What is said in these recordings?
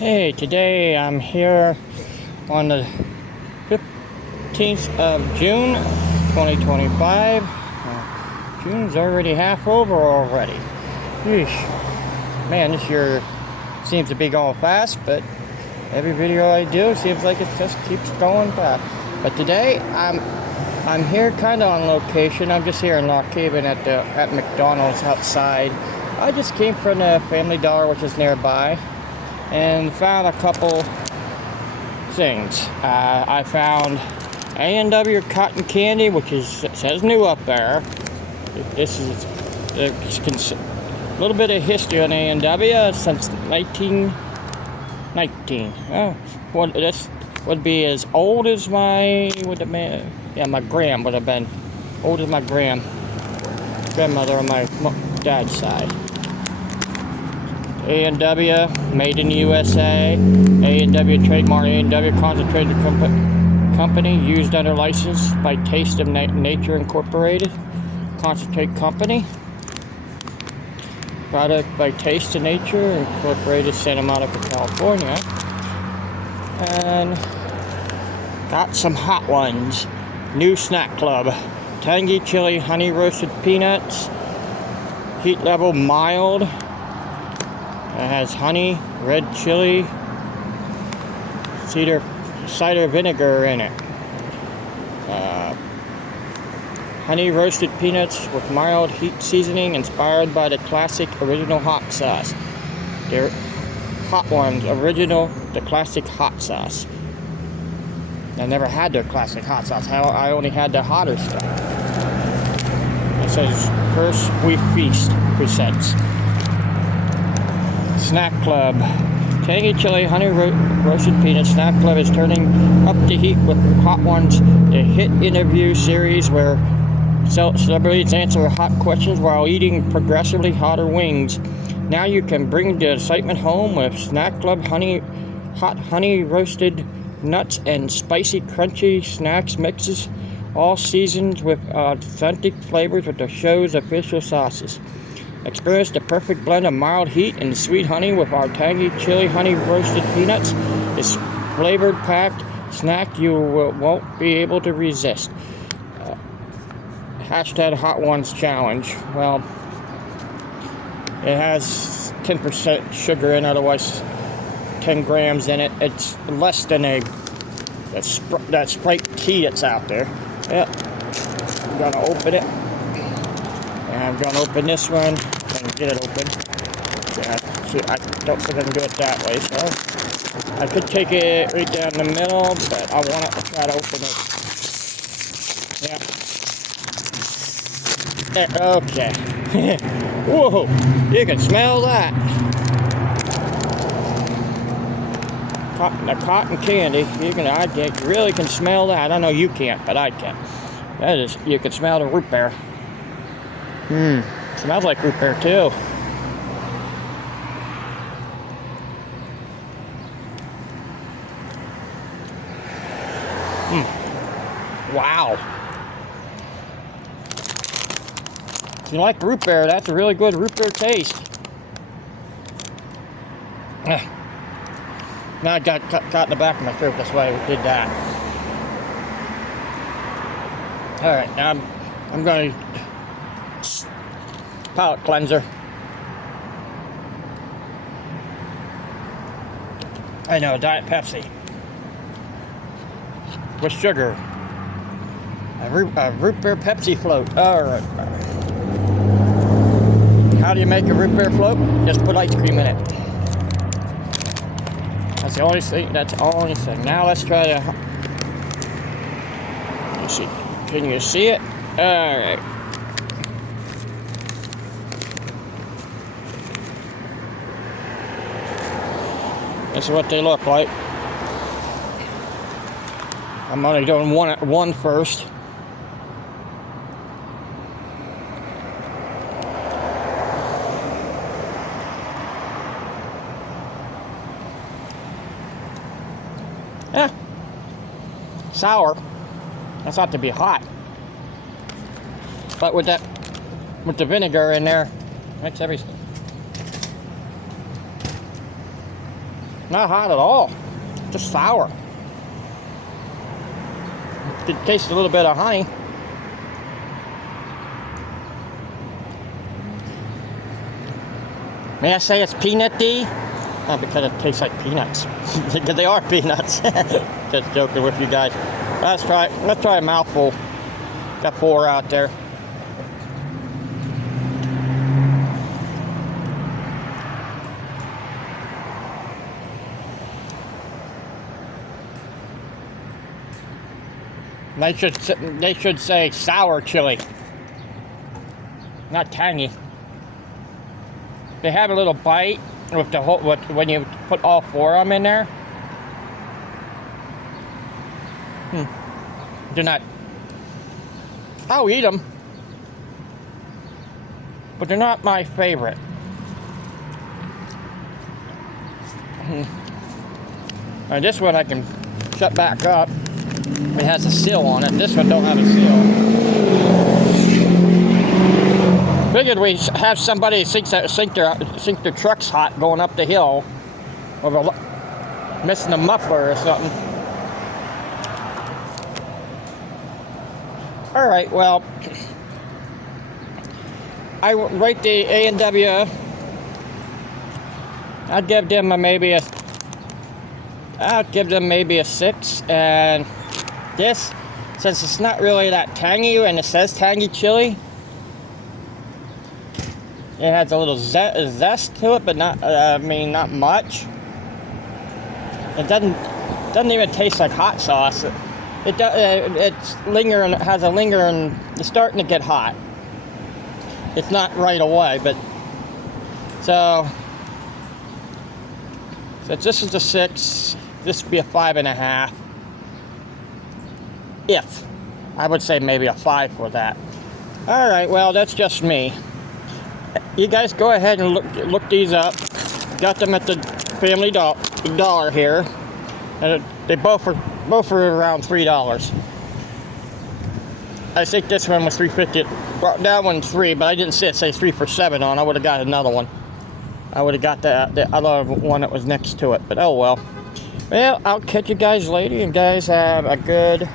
Hey, today I'm here on the 15th of June, 2025. June's already half over already. Yeesh. Man, this year seems to be going fast, but every video I do seems like it just keeps going fast. But today I'm here kind of on location. I'm just here in Lock Haven at McDonald's outside. I just came from the Family Dollar, which is nearby, and found a couple things. I found A&W cotton candy, which says new up there. This is a little bit of history on A&W since 1919. This would be as old as my my gram would have been old as my grandmother on my dad's side. A&W, made in the USA. A&W trademark, A&W concentrated company, used under license by Taste of Nature Incorporated, concentrate company. Product by Taste of Nature Incorporated, Santa Monica, California. And got some hot ones. New Snack Club, Tangy chili honey roasted peanuts, heat level mild. It has honey, red chili, cider vinegar in it. Honey roasted peanuts with mild heat seasoning inspired by the classic original hot sauce. They're hot ones, the classic hot sauce. I never had their classic hot sauce. I only had the hotter stuff. It says, First We Feast presents. Snack Club, Tangy chili honey roasted peanuts. Snack Club is turning up the heat with hot ones, the hit interview series where celebrities answer hot questions while eating progressively hotter wings. Now you can bring the excitement home with Snack Club hot honey roasted nuts and spicy crunchy snacks mixes, all seasoned with authentic flavors with the show's official sauces. Experience the perfect blend of mild heat and sweet honey with our Tangy chili honey roasted peanuts. This flavored packed snack you won't be able to resist. Hashtag Hot Ones Challenge. Well, it has 10% sugar in, otherwise 10 grams in it. It's less than that Sprite tea that's out there. Yep. I'm gonna open it. And I'm gonna open this one and get it open. Yeah, I don't think I can do it that way, so I could take it right down the middle, but I want to try to open it. Yeah. There, okay. Whoa, you can smell that. The cotton candy, you really can smell that. I know you can't, but I can. You can smell the root beer. Smells like root beer too. Wow. If you like root beer, that's a really good root beer taste. Now I got caught in the back of my throat, that's why I did that. Alright, now I'm going to palate cleanser. I know, Diet Pepsi. With sugar. A root beer Pepsi float. Alright. How do you make a root beer float? Just put ice cream in it. That's the only thing. Now let's try to. Let's see. Can you see it? Alright. This is what they look like. I'm only doing one first. Sour. That's not to be hot. But with the vinegar in there, makes everything. Not hot at all. Just sour. It tastes a little bit of honey. May I say it's peanut-y? Oh, because it tastes like peanuts. Because they are peanuts. Just joking with you guys. Let's try a mouthful. Got 4 out there. They should say sour chili, not tangy. They have a little bite with the whole when you put all 4 of them in there. They're not. I'll eat them, but they're not my favorite. Now this one I can shut back up. It has a seal on it. This one don't have a seal. Figured we have somebody think their truck's hot going up the hill, or missing a muffler or something. All right, well, I rate the A&W. I'd give them maybe a 6, and this, since it's not really that tangy, and it says tangy chili, it has a little zest to it, but not not much. It doesn't even taste like hot sauce. It's lingering. It has a lingering. It's starting to get hot. It's not right away, but so this is a 6. This would be a 5.5. If I would say maybe a 5 for that. All right, well that's just me. You guys go ahead and look these up. Got them at the Family Dollar here, and they both are around $3. I think this one was $3.50. Well, that one's $3, but I didn't see it say 3 for $7 on. I would have got another one. I would have got the other one that was next to it. But oh well. Well, I'll catch you guys later. You guys have a good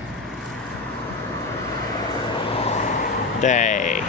day.